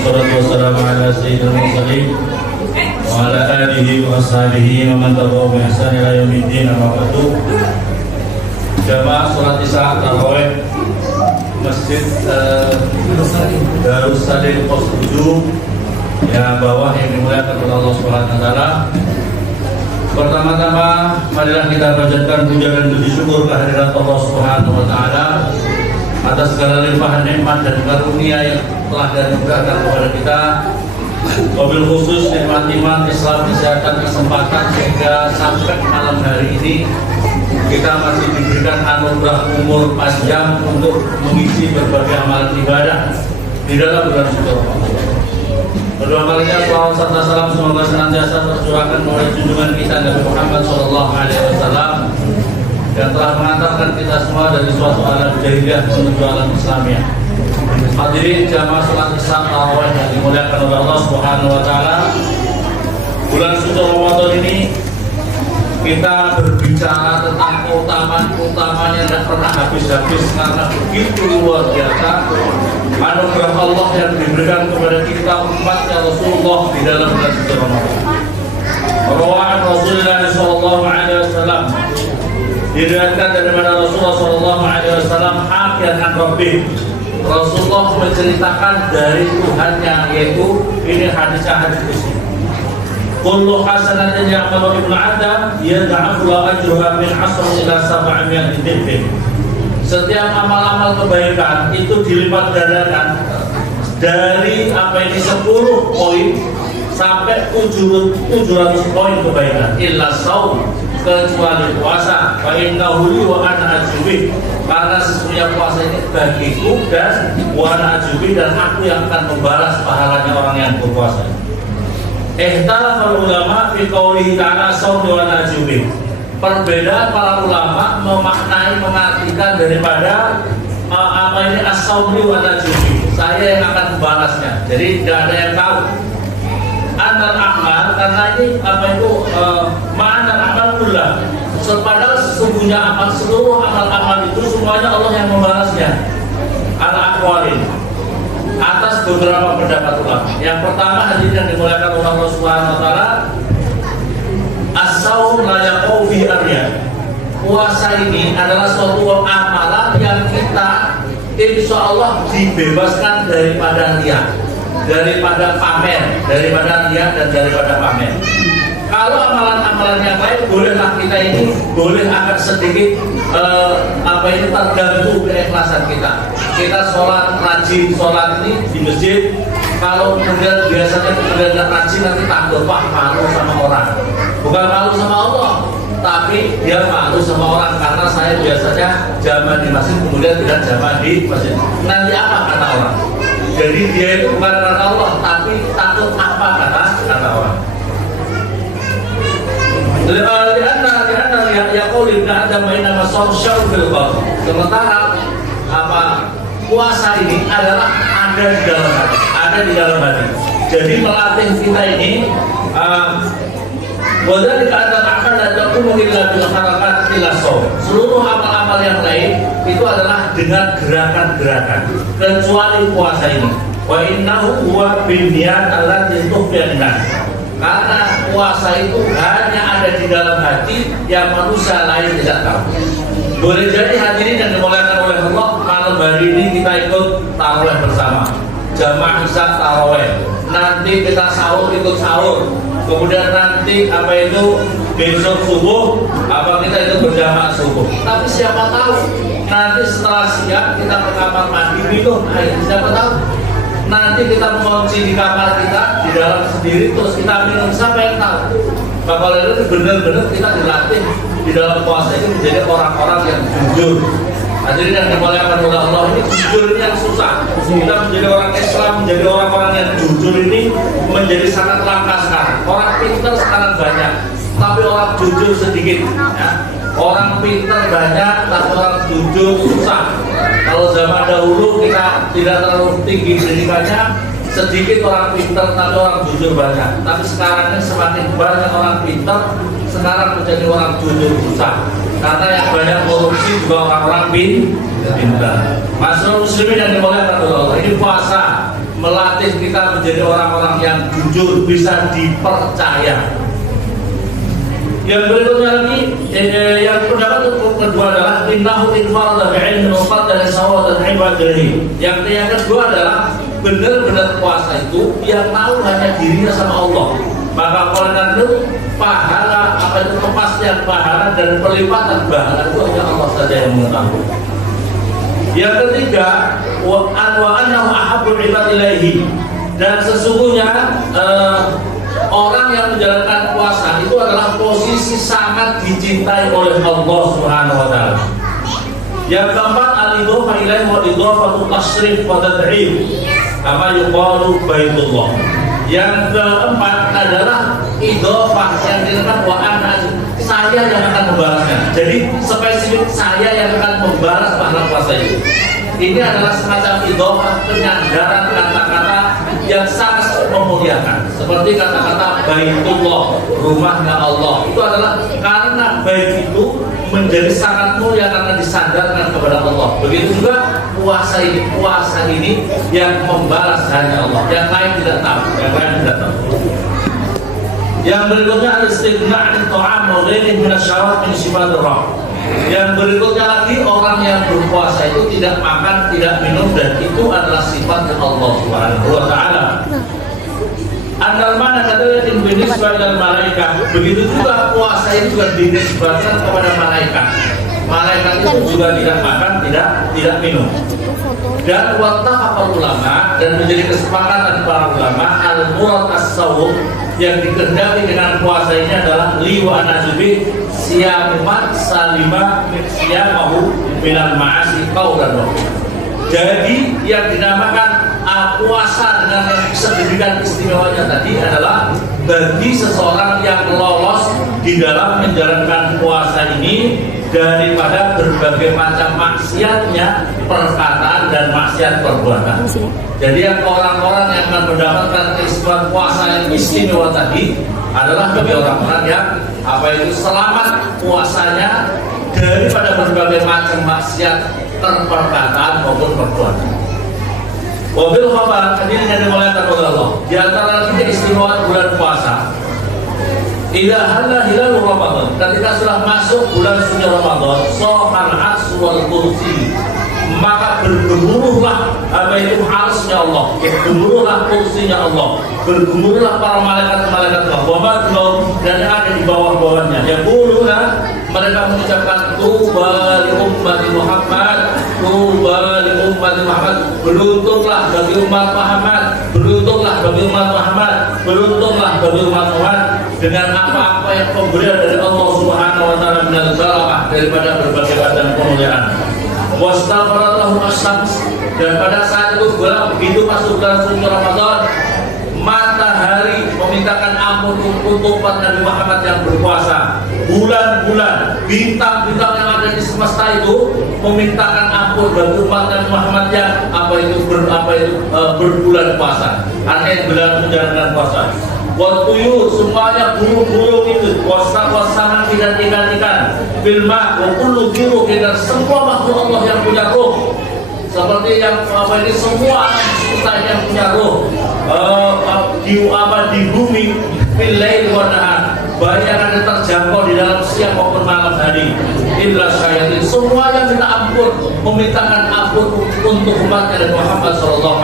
wassalatu wassalamu ala sayyidil mursalin wa ala alihi wa ashabihi wa man tabi'ahum bi ihsan ila yaumiddin. Amma ba'du. Jamaah salat Isya tarawih Masjid Darussalim Pos 7 yang bawah yang dimuliakan oleh Allah Subhanahu wa taala. Pertama-tama marilah kita panjatkan puja dan puji syukur kehadirat Allah Subhanahu wa taala atas segala limpahan nikmat dan karunia yang telah dianugerahkan kepada kita. Wabil khusus nikmat iman, Islam, kesehatan, kesempatan sehingga sampai malam hari ini kita masih diberikan anugerah umur panjang untuk mengisi berbagai amalan ibadah di dalam bulan suci Ramadan. Kedua kalinya selawat serta salam semoga senantiasa tercurahkan oleh junjungan kita Nabi Muhammad SAW yang telah mengantarkan kita semua dari suatu alam jahiliyah menuju alam Islamiyah. Hadirin jamaah salat Isya tarawih yang dimuliakan oleh Allah Subhanahu wa taala. Bulan suci Ramadan ini kita berbicara tentang keutamaan yang tidak pernah habis-habis karena begitu luar biasa anugerah Allah yang diberikan kepada kita umatnya Rasulullah di dalam bulan suci Ramadan. Rawaan Rasulullah sallallahu alaihi wasallam diriwayatkan daripada Rasulullah sallallahu alaihi wasallam hakian an rabbih. Rasulullah menceritakan dari Tuhannya, yaitu ini hadisnya hadis qudsi. Kullu hasanatin ya'malu ibnu Adam yad'afu ajruha min 10 ila 700 dhifin. Setiap amal-amal kebaikan itu dilipat gandakan dari apa ini 10 poin sampai 700 poin kebaikan. Illa shaum, kecuali puasa. Fa innahu li wa ana ajrubi, karena sesungguhnya puasa ini bagiku dan wa ana ajrubi, dan aku yang akan membalas pahalanya orang yang berpuasa. Ihtalafal ulama fi qoulihi ta'ala shaum wa ana ajrubi. Perbedaan para ulama memaknai, mengartikan daripada apa ini as-shaum wa ana ajrubi, saya yang akan membalasnya. Jadi tidak ada yang tahu. Anal amal, karena ini apa itu ma'anal amal kullah. Padahal sesungguhnya amal, seluruh amal-amal itu semuanya Allah yang membalasnya. Al-aqwalin, atas beberapa pendapat ulama. Yang pertama hadis yang dimuliakan oleh Allah Subhanahu wa taala, as-shaum la yaqau fi arya. Puasa ini adalah suatu amalan yang kita insya Allah dibebaskan daripada riya, daripada pamer, daripada riya dan daripada pamer. Kalau amalan-amalan yang lain bolehlah kita ini boleh agak sedikit apa ini tergantung keikhlasan kita. Kita sholat rajin, sholat ini di masjid. Kalau kemudian biasanya kemudian tidak rajin, nanti takut malu sama orang. Bukan malu sama Allah, tapi dia malu sama orang karena saya biasanya jamaah di masjid kemudian tidak jamaah di masjid. Nanti apa kata orang? Jadi dia itu bukan karena Allah, tapi takut apa kata orang. Sementara apa puasa ini adalah ada di dalam hati. Jadi melatih kita ini seluruh amal-amal yang lain itu adalah dengan gerakan-gerakan, kecuali puasa ini. Wa innahu huwa binniyat allati tuhfi'an. Karena puasa itu hanya ada di dalam hati yang manusia lain tidak tahu. Boleh jadi hadirin yang dimuliakan oleh Allah, malam hari ini kita ikut tarawih bersama, jamaah Isya tarawih. Nanti kita sahur, ikut sahur. Kemudian nanti apa itu besok subuh, apa kita ikut berjamaah subuh. Tapi siapa tahu nanti setelah siang kita ke kamar mandi minum air, siapa tahu nanti kita mengunci di kamar kita di dalam sendiri terus kita minum, siapa yang tahu? Maka oleh itu benar-benar kita dilatih di dalam puasa ini menjadi orang-orang yang jujur. Hadirin yang dimuliakan oleh Allah, ini jujur ini yang susah. Kita menjadi orang Islam, menjadi orang-orang yang jujur ini menjadi sangat langka sekarang. Orang pintar sekarang banyak, tapi orang jujur sedikit. Ya. Orang pintar banyak, tapi orang jujur susah. Kalau zaman dahulu kita tidak terlalu tinggi pendidikannya, sedikit orang pintar tapi orang jujur banyak. Tapi sekarang ini semakin banyak orang pintar, sekarang menjadi orang jujur susah. Karena yang banyak korupsi juga orang-orang pintar. Masyarakat muslimin yang dimuliakan oleh Allah, ini puasa melatih kita menjadi orang-orang yang jujur, bisa dipercaya. Yang berikutnya lagi, yang pendapat kedua adalah innahu infardha bi'ilmin wa qadara sawatan ibadihi. Yang kedua adalah benar-benar puasa itu dia tahu hanya dirinya sama Allah. Maka oleh karena itu pahala, apa itu kepastian pahala dan pelipatan pahala itu hanya Allah saja yang mengetahui. Yang ketiga, wa annahu ahabbul ibad ilaihi, dan sesungguhnya orang yang menjalankan puasa itu adalah posisi sangat dicintai oleh Allah Subhanahu wa taala. Yang keempat, al-idhofah ilaihi wa idhofatu tashrif wa tad'im kama yuqalu baitullah. Yang keempat adalah idhofah yang dikatakan wa ana, saya yang akan membalasnya. Jadi spesifik saya yang akan membalas pahala puasa itu. Ini adalah semacam idhofah, penyandaran kata-kata yang sangat memuliakan. Seperti kata-kata Baitullah, rumahnya Allah. Itu adalah karena bait itu menjadi sangat mulia karena disandarkan kepada Allah. Begitu juga puasa ini yang membalas hanya Allah. Yang lain tidak tahu, Yang berikutnya al-istighna' 'an ta'am wa ghairihi min asy-syawat min sifatir rabb. Yang berikutnya lagi, orang yang berpuasa itu tidak makan, tidak minum, dan itu adalah sifatnya Allah Subhanahu wa taala. Andal mana kata yang dinisbah dan malaikat. Begitu juga puasa itu juga dinisbahkan kepada malaikat. Malaikat itu juga tidak makan, tidak minum. Dan wattafaqal ulama, dan menjadi kesepakatan para ulama, al-murad as-sawm, yang dikehendaki dengan puasa ini adalah liwa nazubi siyamat salima siyamahu minal ma'asi qaulan. Jadi yang dinamakan puasa dengan yang sedemikian istimewanya tadi adalah bagi seseorang yang lolos di dalam menjalankan puasa ini daripada berbagai macam maksiatnya perkataan dan maksiat perbuatan. Jadi yang orang-orang yang akan mendapatkan keistimewaan puasa yang istimewa tadi adalah bagi orang-orang yang itu selamat puasanya daripada berbagai macam maksiat perkataan maupun perbuatan. Wabil khabar hadis yang dimuliakan oleh Allah. Di antara keistimewaan bulan puasa, idza halla hilal Ramadan, ketika sudah masuk bulan suci Ramadan, sohal ars wal kursi, maka bergemuruhlah itu arsnya Allah, bergemuruhlah kursinya Allah, bergemuruhlah para malaikat-malaikat Allah, dan yang ada di bawah-bawahnya. Yaquluna, mereka mengucapkan tuba li ummati Muhammad, tuba li ummati Muhammad, beruntunglah bagi umat Muhammad, beruntunglah bagi umat Muhammad, beruntunglah bagi umat Muhammad dengan apa-apa yang pemberian dari Allah Subhanahu wa taala minal barakah, daripada berbagai macam kemuliaan. Wastaghfarallahu asy-syams, dan pada saat itu begitu masuk bulan suci Ramadan, matahari memintakan ampun untuk umat Nabi Muhammad yang berpuasa. Bulan-bulan, bintang-bintang yang ada di semesta itu memintakan ampun bagi umat Nabi Muhammad yang berbulan puasa. Artinya yang benar menjalankan puasa. Watuyur, semuanya burung-burung itu, wasana dan ikan-ikan, filma, wakulu biru, dan semua makhluk Allah yang punya roh, seperti yang ini semua kita yang punya roh, di bumi, filail wa nahar, banyak yang terjangkau di dalam siang maupun malam hari. Illa syayatin, semua yang minta ampun, memintakan ampun untuk umatnya Nabi Muhammad SAW.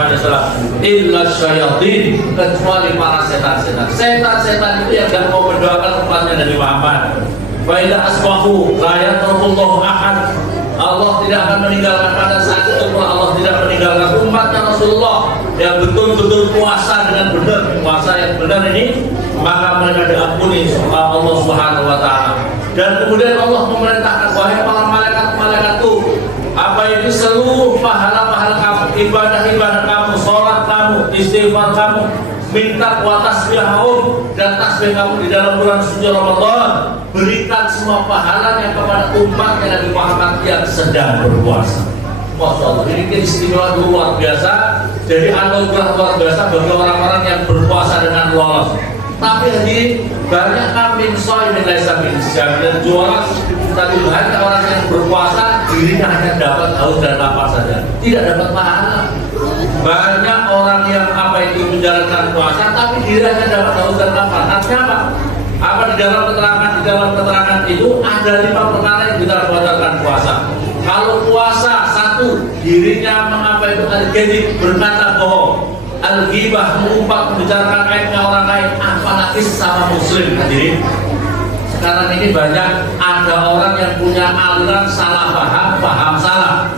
Illa syayatin, kecuali para setan-setan. Setan-setan itu yang tidak mau mendoakan umatnya Nabi Muhammad. Faidah asbahu, la yatrullahu ahad. Allah tidak akan meninggalkan pada saat itu, Allah tidak meninggalkan umatnya Rasulullah yang betul-betul puasa dengan benar, puasa yang benar ini, maka mereka diampuni Allah Subhanahu wa taala. Dan kemudian Allah memerintahkan, wahai para malaikat-malaikatku, apa itu seluruh pahala-pahala kamu, ibadah-ibadah kamu, sholat kamu, istighfar kamu, minta wa tasbihahum, dan tasbih kamu di dalam bulan suci Ramadan, berikan semua pahalanya kepada umat Nabi Muhammad yang sedang berpuasa. Masya Allah, ini keistimewaan luar biasa. Jadi anugerah luar biasa bagi orang-orang yang berpuasa dengan lolos. Tapi ini banyak kambing soy laisa min syam, dan juara tadi hanya orang yang berpuasa dirinya hanya dapat haus dan lapar saja, tidak dapat pahala. Banyak orang yang menjalankan puasa tapi dirinya dapat haus dan lapar. Artinya apa? Apa di dalam keterangan itu ada 5 perkara yang bisa membatalkan puasa. Kalau puasa, 1, dirinya al-kadhib, berkata bohong, al-ghibah, mengumpat, membicarakan aibnya orang lain, apalagi sesama muslim. Hadirin, sekarang ini banyak ada orang yang punya aliran salah paham salah,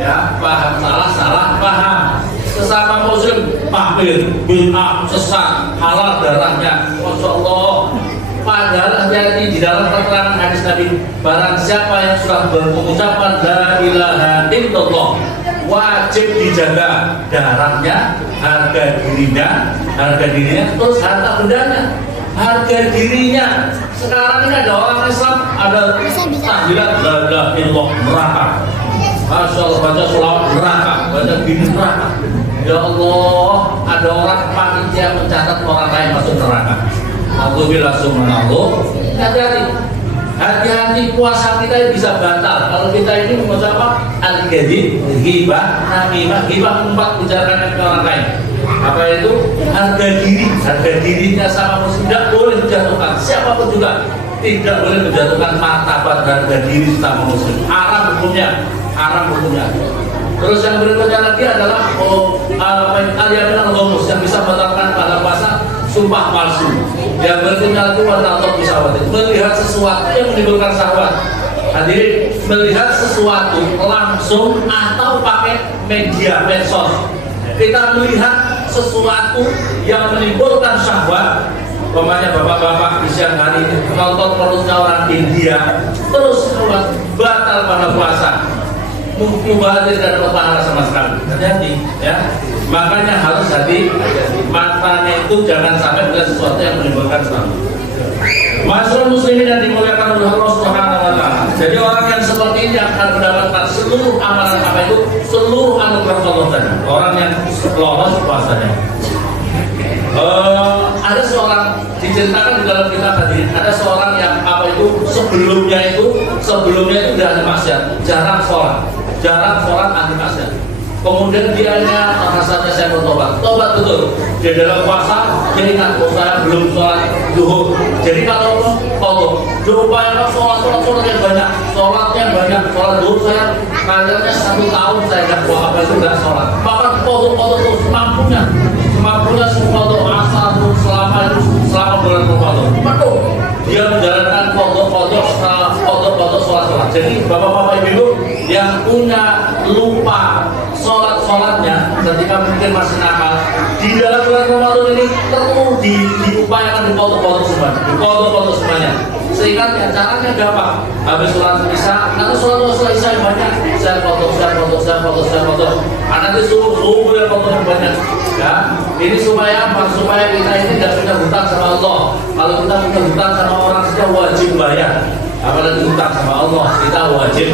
ya, paham salah paham. Sesama muslim kafir, bid'ah, sesat, halal darahnya, masya Allah. Padahal hati-hati di dalam keterangan hadis Nabi, barang siapa yang sudah mengucapkan la ilaha illallah, wajib dijaga darahnya, harga dirinya, terus harta bendanya, harga dirinya. Sekarang ini ada orang Islam, ada tahlilan la ilaha illallah, neraka. Masya Allah, baca sholawat neraka, baca gini neraka. Ya Allah, ada orang panitia mencatat orang lain masuk neraka. Alhamdulillah, subhanallah. Hati-hati, puasa kita bisa batal kalau kita ini mengucapkan al-kadhib, ghibah, namimah, ghibah, mengumpat, bicarakan ke orang lain. Apa itu? Harga dirinya sama muslim tidak boleh menjatuhkan. Siapapun juga tidak boleh menjatuhkan martabat harga diri sama muslim. Haram hukumnya. Terus yang berikutnya lagi adalah al-yamin al-ghamus, yang bisa membatalkan pada puasa, sumpah palsu. Yang berikutnya lagi wada'at bisawat, melihat sesuatu yang menimbulkan syahwat. Hadirin, melihat sesuatu langsung atau pakai media medsos. Kita melihat sesuatu yang menimbulkan syahwat. Umpamanya bapak-bapak di siang hari nonton perutnya orang India, terus syahwat, batal pada puasa. Mubazir dan pahala sama sekali. Hati-hati, ya. Makanya harus hati. Matanya itu jangan sampai melihat sesuatu yang menimbulkan syahwat. Masyaallah muslimin yang dimuliakan oleh Allah Subhanahu wa taala. Jadi orang yang seperti ini akan mendapatkan seluruh amalan seluruh anugerah Allah tadi. Orang yang lolos puasanya. Ada seorang diceritakan di dalam kitab tadi, ada seorang yang sebelumnya itu sudah ada maksiat, jarang sholat anti maksiat. Kemudian dia rasanya saya bertobat betul. Di dalam puasa dia ingat, saya belum sholat zuhur. Jadi kalau qadha, diupayakan sholat yang banyak, sholat zuhur saya kayaknya 1 tahun saya nggak sholat. Bahkan qadha terus semampunya qadha asar selama bulan Ramadan. Betul. Dia menjalankan qadha sholat. Jadi bapak-bapak ibu yang punya lupa sholatnya ketika mungkin masih nakal, di dalam bulan Ramadan ini perlu diupayakan di qadha semuanya. Sehingga caranya gampang. Habis sholat isya, nanti sholat isya yang banyak, saya foto. Nanti subuh yang foto yang banyak. Ya, ini supaya kita ini tidak punya hutang sama Allah. Kalau kita punya hutang sama orang, kita wajib bayar. Apalagi hutang sama Allah, kita wajib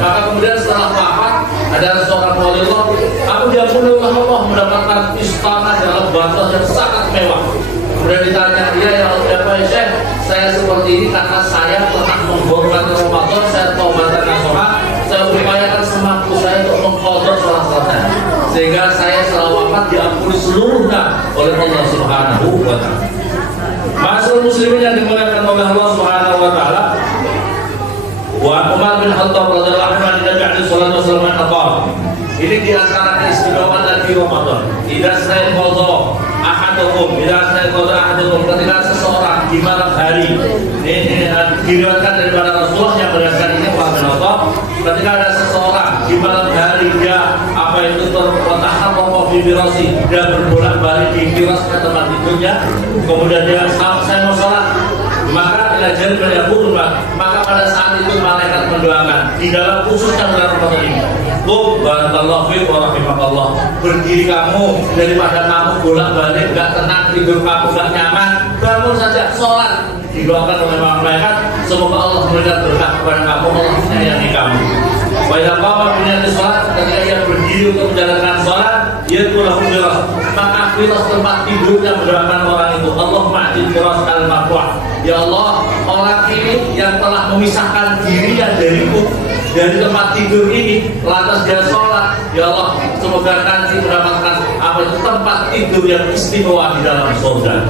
maka kemudian setelah wafat ada seorang wali Allah, aku diampuni oleh Allah, mendapatkan istana dalam batas yang sangat mewah. Kemudian ditanya, ya Allah, Syekh, saya seperti ini karena saya pernah menghormati Ramadan, saya taubat dan sholat, saya upayakan semampu saya untuk mengqadha sholat-sholatnya, sehingga saya setelah wafat diampuni seluruhnya oleh Allah Subhanahu wa taala. Masyaallah muslimin yang dimuliakan oleh Allah Subhanahu wa taala. Wa Umar bin Khattab radhiyallahu anhu Nabi sallallahu alaihi wasallam. Ini di antara keistimewaan lagi Ramadan. Idza qadha ahadukum ketika seseorang di malam hari, ini diriwayatkan daripada Rasulullah yang berdasarkan ini Umar bin Khattab, ketika ada seseorang di malam hari dia tertahan di firasi, dia berbolak-balik di firas ke tempat tidurnya, kemudian dia saya mau sholat, maka ilajar maka pada saat itu malaikat mendoakan di dalam khususnya bulan Ramadan ini. Barakallahu fiik wa rahimakallah. Berdiri kamu daripada kamu bolak-balik enggak tenang, tidur kamu enggak nyaman, bangun saja sholat. Didoakan oleh malaikat, semoga Allah memberikan berkah kepada kamu, Allah menyayangi kamu. Wa idza qama bi sholat, ketika ia berdiri untuk menjalankan sholat, yaqulu firas, maka firas tempat tidurnya mendoakan orang itu, Allahumma a'til firas al-marfu'ah. Ya Allah, orang ini yang telah memisahkan dirinya dariku, dari tempat tidur ini, lantas dia sholat, ya Allah, semoga nanti mendapatkan apa itu tempat tidur yang istimewa di dalam surga.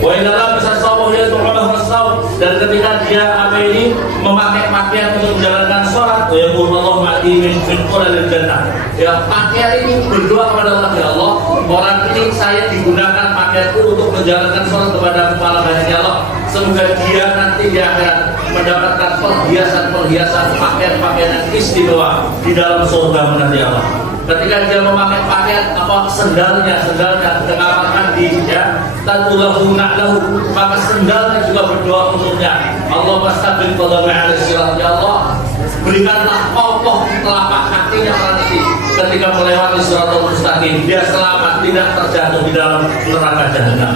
Wa inna bisa sawah ya Tuhan Rasul, dan ketika dia apa ini memakai pakaian untuk menjalankan sholat, ya Allah ma'di min qulal jannah. Ya pakaian ini berdoa kepada Allah, ya Allah, orang ini saya digunakan pakaianku untuk menjalankan sholat kepada kepala badannya Allah. Semoga dia nanti di akhirat mendapatkan perhiasan-perhiasan pakaian-pakaian yang istimewa di dalam surga menanti Allah. Ketika dia memakai pakaian apa sendalnya dikatakan di ya tatulahu na'lahu, maka sendalnya juga berdoa untuknya. Allah mastaqbil qadami 'ala sirat, ya Allah, berikanlah kokoh telapak kakinya nanti ketika melewati siratal mustaqim, dia selamat tidak terjatuh di dalam neraka jahanam.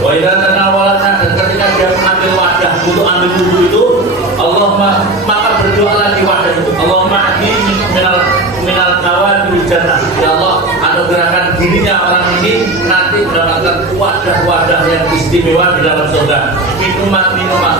Wa idza tanawalat, dan ketika dia mengambil wadah untuk ambil wudu itu, Allahumma, maka berdoa lagi wadah itu, Allahumma adi minal kawabil jannah, ya Allah, anugerahkan dirinya orang ini nanti mendapatkan wadah-wadah yang istimewa di dalam surga, minuman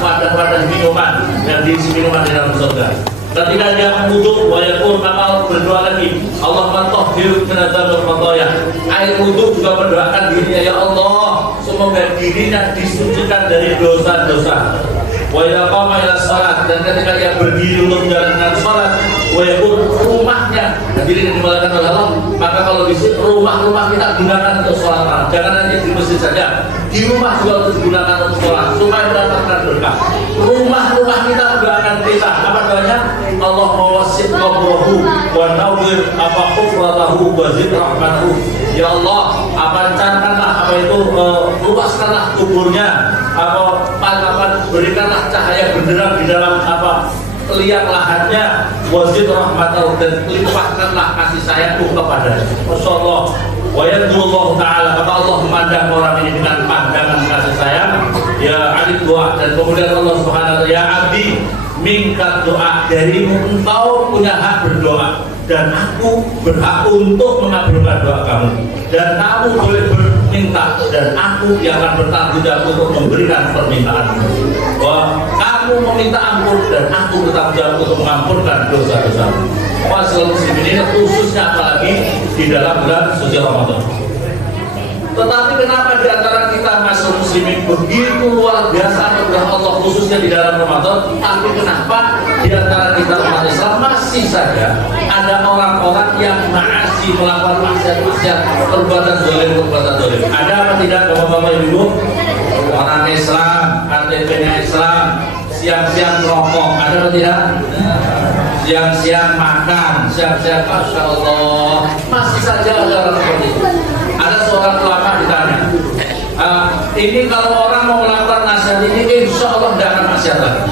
wadah-wadah minuman yang diisi minuman di dalam surga. Ketika dia wudhu, wayakul maka berdoa lagi, Allahumma tahhir min dzunub khataaya. Air wudhu juga mendoakan dirinya, ya Allah, semoga dirinya disucikan dari dosa-dosa. Wa idza qama ila shalat, dan ketika dia berdiri untuk menjalankan salat, wa yakun rumahnya hadirin dimulakan oleh Allah, maka kalau di sini rumah kita gunakan untuk salat, jangan hanya di masjid saja, di rumah juga harus digunakan untuk salat supaya mendapatkan berkah. Rumah kita juga akan kita apa doanya? Allah mawassit qabrahu wa nawwir apa hufratahu wa zid rahmatahu. Ya Allah, pancarkanlah apa itu luaskanlah kuburnya, berikanlah cahaya benderang di dalam apa liang lahannya, wazid rahmatahu, dan limpahkanlah kasih sayangku kepadanya. Masyaallah. Wa yadullahu ta'ala, maka Allah memandang orang ini dengan pandangan kasih sayang, ya alif doa, dan kemudian Allah Subhanahu wa taala, ya abdi minka doa, darimu engkau punya hak berdoa dan aku berhak untuk mengabulkan doa kamu, dan kamu boleh berminta dan aku yang akan bertanggung jawab untuk memberikan permintaanmu. Bahwa kamu meminta ampun dan aku bertanggung jawab untuk mengampunkan dosa-dosamu. Masalah muslimin ini khususnya apalagi di dalam bulan suci Ramadan. Tetapi kenapa di antara kita masalah muslimin begitu luar biasa anugerah Allah khususnya di dalam Ramadan, tapi kenapa di antara kita umat Islam masih saja ada orang-orang yang masih melakukan maksiat-maksiat, perbuatan zalim. Ada apa tidak Bapak-bapak Ibu? Orang Islam, KTP-nya Islam, siang-siang rokok, ada apa tidak? Siang-siang makan, siang-siang Masya Allah, masih saja ada orang seperti itu. Ada seorang ulama ditanya, ini kalau orang mau melakukan nasihat ini, insya Allah tidak akan maksiat lagi.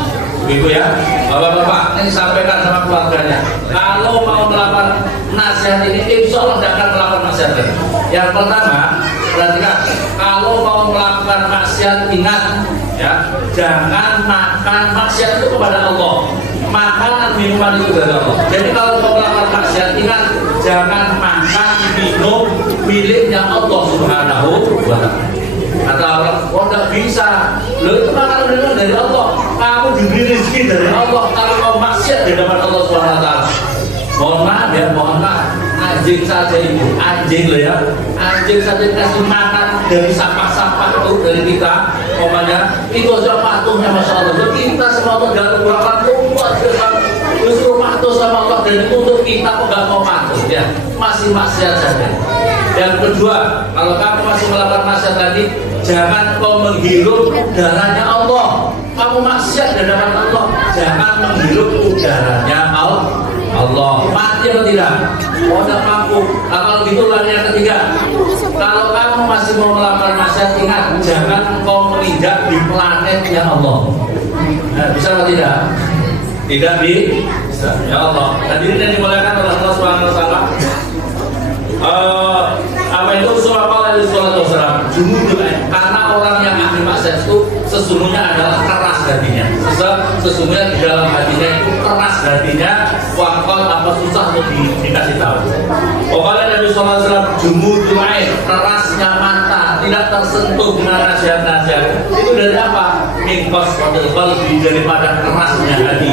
Ibu ya, bapak-bapak, ini sampaikan sama keluarganya. Kalau mau melakukan nasihat ini, insya Allah tidak akan melakukan maksiat lagi. Yang pertama, perhatikan, kalau mau melakukan maksiat, ingat ya, jangan makan maksiat itu kepada Allah. Makanan minuman itu dari Allah. Jadi kalau mau melakukan maksiat, ingat, jangan makan minum miliknya Allah Subhanahu wa ta'ala. Kata orang, oh tidak bisa, lo itu makanan minuman dari Allah, kamu diberi rezeki dari Allah, kalau mau maksiat di depan Allah Subhanahu wa ta'ala. Mohon maaf ya, mohon maaf, anjing saja ibu, anjing loh ya, anjing saja kasih makan dari sampah-sampah itu dari kita, pokoknya itu aja patuhnya Masya Allah. Jadi kita semua Allah dalam berapa kuat justru patuh sama Allah, dan itu untuk kita kok nggak mau patuh ya, masih maksiat saja. Yang kedua, kalau kamu masih melakukan maksiat tadi, jangan kau menghirup udaranya Allah. Kamu maksiat di hadapan Allah, jangan menghirup udaranya Allah. Mati atau tidak? Oh, tidak mampu. Kalau gitu lagi yang ketiga, kalau kamu masih mau melakukan maksiat, ingat, jangan kau menginjak di planetnya Allah. Nah, bisa atau tidak? Tidak bisa. Ya Allah. Hadirin yang dimuliakan oleh Allah Subhanahu wa taala. Apa itu surah Al-Isra, karena orang yang ahli maksiat itu sesungguhnya adalah keras hatinya. Sesungguhnya di dalam hatinya itu keras hatinya, wakil apa susah untuk dikasih tahu. Pokoknya Nabi Sallallahu Alaihi Wasallam jumudul ain, kerasnya mata, tidak tersentuh dengan nasihat-nasihat. Itu dari apa? Min qaswatul qalbi, daripada kerasnya hati.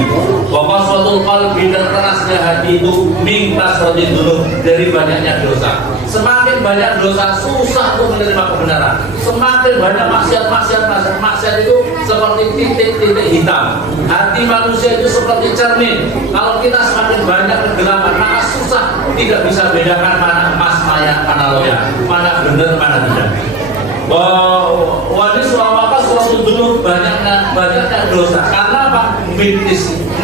Wa qaswatul qalbi, dan keras panasnya hati itu minta seperti dulu dari banyaknya dosa. Semakin banyak dosa, susah untuk menerima kebenaran. Semakin banyak maksiat itu seperti titik-titik hitam. Hati manusia itu seperti cermin. Kalau kita semakin banyak kegelapan, maka susah tidak bisa bedakan mana emas, mana loya, mana benar, mana tidak. Wadis maka suatu dulu banyaknya dosa. Karena apa?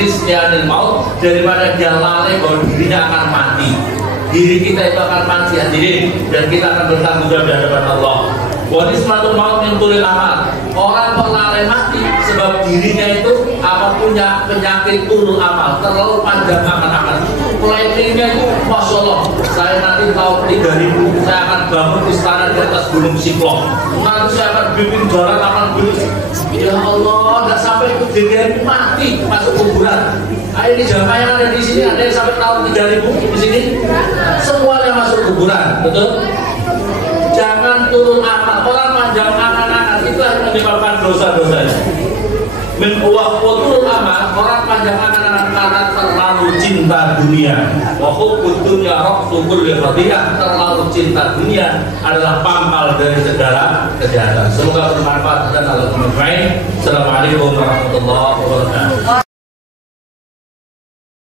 Nisyanil maut, daripada dia lalai bahwa dirinya akan mati. Diri kita itu akan mati hadirin, dan kita akan bertanggung jawab di hadapan Allah. Wadis maut yang tulil amal. Orang pelalai mati sebab dirinya itu punya penyakit turun amal, terlalu panjang amal. Planningnya itu, masya Allah, saya nanti tahun 3000 saya akan bangun istana di atas gunung Siklon. Nanti saya akan bikin jalan akan gunung. Ya Allah, nggak sampai kejadian mati masuk kuburan. Ini jamaah yang ada di sini ada yang sampai tahun 3000 di sini, semuanya masuk kuburan, betul? Jangan turun amal. Orang panjang anak-anak itu yang menyebabkan dosa-dosanya. Turun amal, orang panjang anak-anak karena terlalu cinta dunia. Wa hubbud dunya raqsu kulli khati'ah. Terlalu cinta dunia adalah pangkal dari segala kejahatan. Semoga bermanfaat dan Allah berkahi. Assalamualaikum warahmatullahi wabarakatuh.